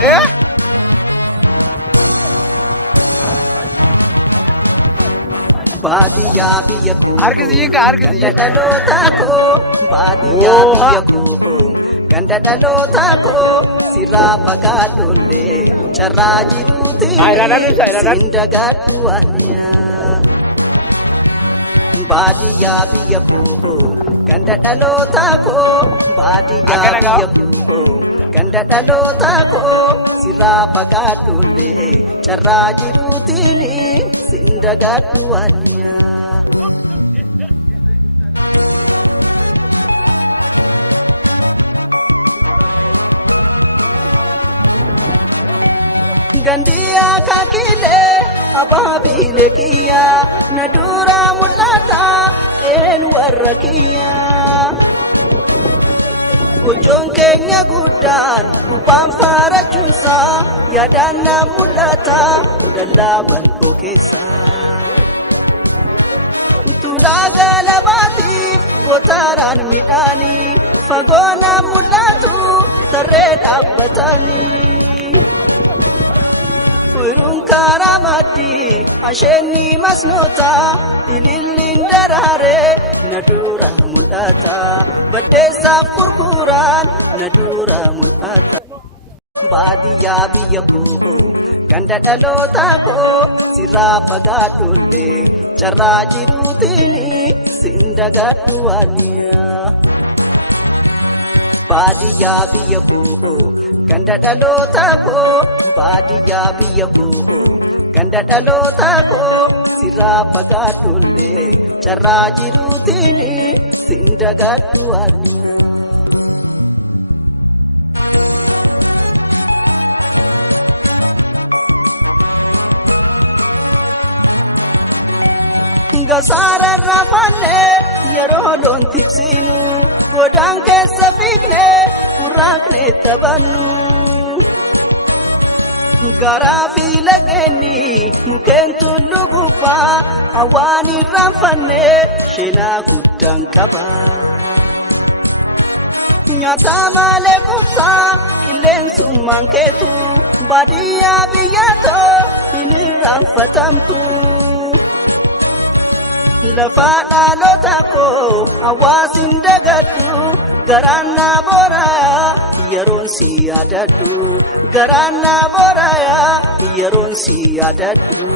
Eh? Baadiyyaa biyya koo Harkisi ganda dhalootaa koo baadiyyaa biyya koo ganda dhalootaa koo sirraa fagaadhollee carraa jiruutiin siin dagaadhu aniyaa. Baadiyyaa biyya koo ganda dhalootaa koo baadiyyaa biyya koo ganda dhalootaa koo sirraa fagaadhollee carraa jiruutiin siin dagaadhu aniyaa. Gandiyaa kakilee abaabilee kiyyaa na duraa mul'ata een warra kiyyaa. Gochoon keenya guddaan gubbaan faarachuunsaa yaadaan na mul'ata dallaa bal'oo keessaa. Tulaa galabaatiif gootaraan midhaanii fagoo na mul'atu tarree dhaabbatanii. Wiruun karaa maddii asheenni masnoota ililliin daraaree na dura mul'ata baddeessaaf gurguraan na dura mul'ata. Baadiyyaa biyya koo ganda dhalootaa koo sirraa fagaadhollee carraa jiruutiin siin dagaadhu aniyaa. Baadiyyaa biyya koo ganda dhalootaa koo baadiyyaa biyya koo ganda dhalootaa koo sirraa fagaadhollee carraa jiruutiin siin dagaadhu aniyaa. Gasaara raafannee yeroo loon tiksinu godaan keessa fiignee kurraaqnee taphannu. Garaa fi lageenni mukeen tullu gubbaa hawaan irraanfannee sheenaa guddaan qaba. Nyaata malee qubsaa qilleensummaan keetu baadiyyaa biyyatoo hin irraanfatamtu. Lafa dhaloota koo hawaasin dagadhu garaan na booraya yeroon si yaadadhu garaan na booraya yeroon si yaadadhu.